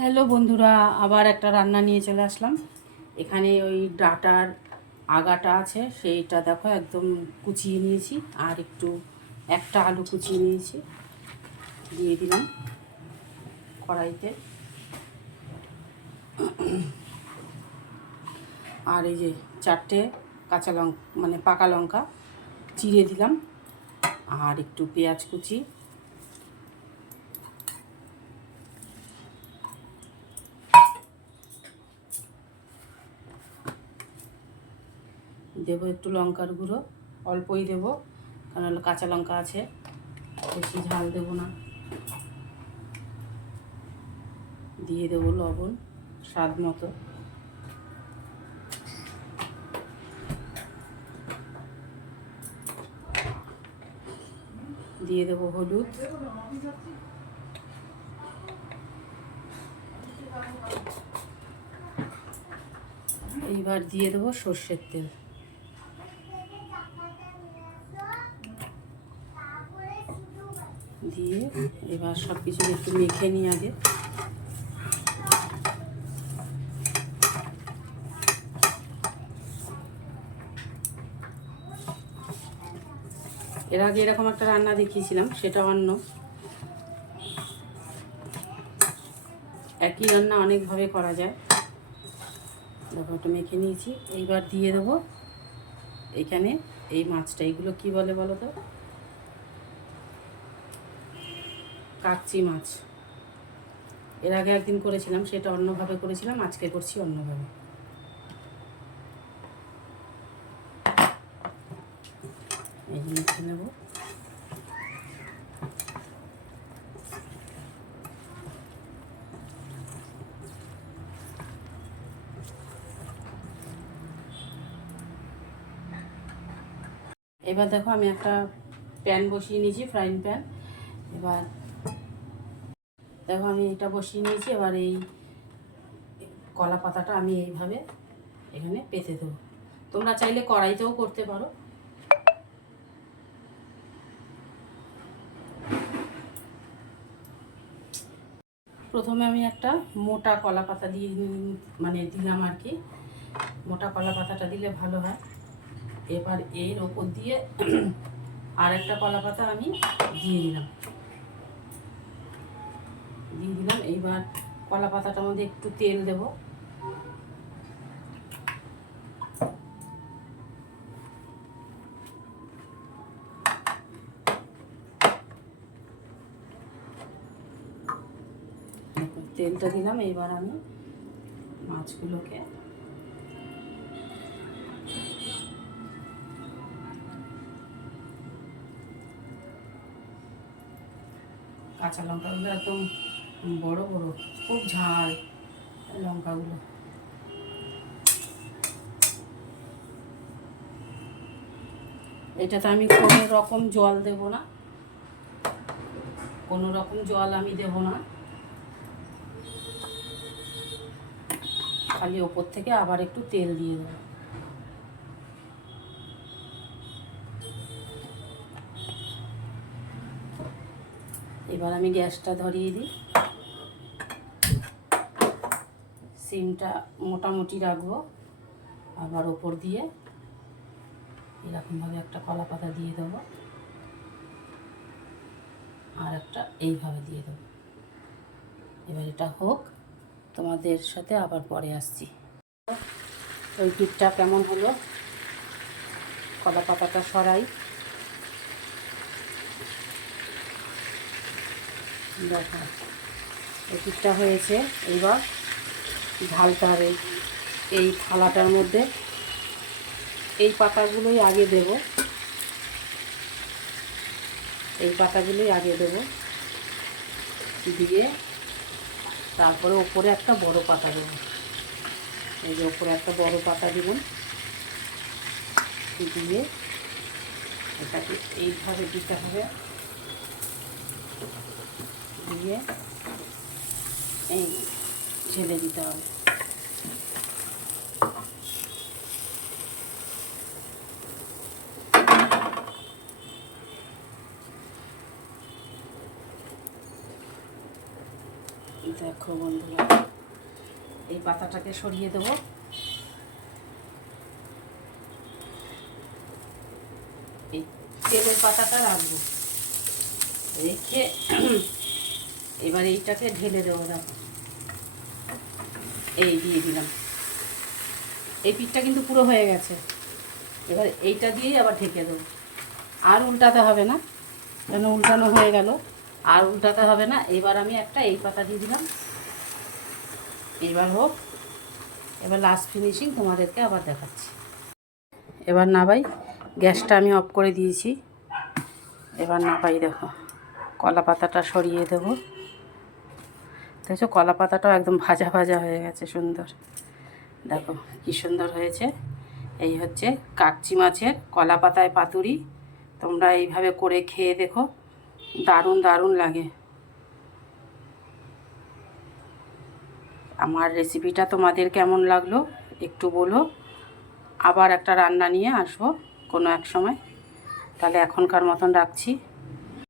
Hello বন্ধুরা, আবার একটা রান্না নিয়ে চলে আসলাম। এখানে ওই ডাটার আগাটা আছে, সেইটা দেখো একদম কুচিয়ে নিয়েছি, আর একটু একটা আলু কুচিয়ে নিয়েছি। দিয়ে দিলাম কড়াইতে। আর এই যে চারটে কাঁচা লঙ্কা মানে পাকা লঙ্কা চিড়ে দিলাম, আর একটু পেঁয়াজ কুচি। দেবো একটু লঙ্কার গুঁড়ো, অল্পই দেবো, কারণ কাঁচা লঙ্কা আছে, বেশি ঝাল দেবো না। দিয়ে দেবো লবণ, স্বাদ মতো। দিয়ে দেবো হলুদ। এইবার দিয়ে দেবো সর্ষের তেল। দিয়ে এবার সব কিছু একটু মেখে নিই আগে। এর আগে এরকম একটা রান্না দেখিয়েছিলাম, সেটা অন্য। একই রান্না অনেকভাবে করা যায়। দেখো, একটু মেখে নিয়েছি। এইবার দিয়ে দেবো এখানে এই মাছটা। এইগুলো কী বলে বলো তো? কাচ্চি মাছ। এর আগে একদিন করেছিলাম, সেটা অন্যভাবে করেছিলাম, আজকে করছি অন্যভাবে। এই নেব। এবার দেখো আমি একটা প্যান বসিয়ে নিয়েছি, ফ্রাইং প্যান। এবার দেখো, আমি এটা বসিয়ে নিয়েছি, এবার এই কলা পাতাটা আমি এইভাবে এখানে পেতে দেবো। তোমরা চাইলে কড়াইতেও করতে পারো। প্রথমে আমি একটা মোটা কলা পাতা দিয়ে মানে দিলাম আর কি। মোটা কলা পাতাটা দিলে ভালো হয়। এবার এর ওপর দিয়ে আর একটা কলা পাতা আমি দিয়ে দিলাম দিয়ে এইবার কলা পাতাটার মধ্যে একটু তেল দেব। তেলটা দিলাম এইবার আমি মাছগুলোকে কাঁচা লঙ্কাগুলো একদম বড় বড়। খুব ঝাল লঙ্কাগুলো। এটাতে আমি কোনো রকম জল দেব না। কোনো রকম জল আমি দেব না। খালি ওপর থেকে আবার একটু তেল দিয়ে দেবো। এবার আমি গ্যাসটা ধরিয়ে দিই। সিমটা মোটামুটি রাখব, আবার ওপর দিয়ে এরকমভাবে একটা কলা পাতা দিয়ে দেবো, আর একটা এইভাবে দিয়ে দেবো। এবার এটা হোক, তোমাদের সাথে আবার পরে আসছি। ওই পিঠটা কেমন হলো? কলা পাতাটা সরাই। দেখো, এই পিঠটা হয়েছে, এইবার ঢালতে হবে এই থালাটার মধ্যে। এই পাতাগুলোই আগে দেব। এই পাতাগুলোই আগে দেব। দিয়ে তারপরে ওপরে একটা বড় পাতা দেবো। এই যে ওপরে একটা বড় পাতা দিলাম। দিয়ে এটাকে এইভাবে দিতে হবে। দিয়ে এই ঢেলে দিতে হবে। দেখো বন্ধুরা, এই পাতাটাকে সরিয়ে দেবো। এই তেলের পাতাটা রাখব। রেখে এবার এইটাকে ঢেলে দেবো, দেখো। এই দিয়ে দিলাম। এই পিঠটা কিন্তু পুরো হয়ে গেছে। এবার এইটা দিয়েই আবার ঢেকে দেবো। আর উল্টাতে হবে না কেন উল্টানো হয়ে গেল। আর উল্টাতে হবে না, এবার আমি একটা এই পাতা দিয়ে দিলাম। এবার হোক, এবার লাস্ট ফিনিশিং তোমাদেরকে আবার দেখাচ্ছি। এবার নাবাই গ্যাসটা আমি অফ করে দিয়েছি। এবার না নাবাই দেখো, কলা পাতাটা সরিয়ে দেবো। দেখছ? কলা পাতাটাও একদম ভাজা ভাজা হয়ে গেছে সুন্দর। দেখো, কি সুন্দর হয়েছে। এই হচ্ছে কাকচি মাছের কলা পাতায় পাতুরি। তোমরা এইভাবে করে খেয়ে দেখো। দারুণ দারুণ লাগে। আমার রেসিপিটা তোমাদের কেমন লাগল একটু বলো। আবার একটা রান্না নিয়ে আসব কোনো এক সময়। তাহলে এখনকার মতন রাখছি।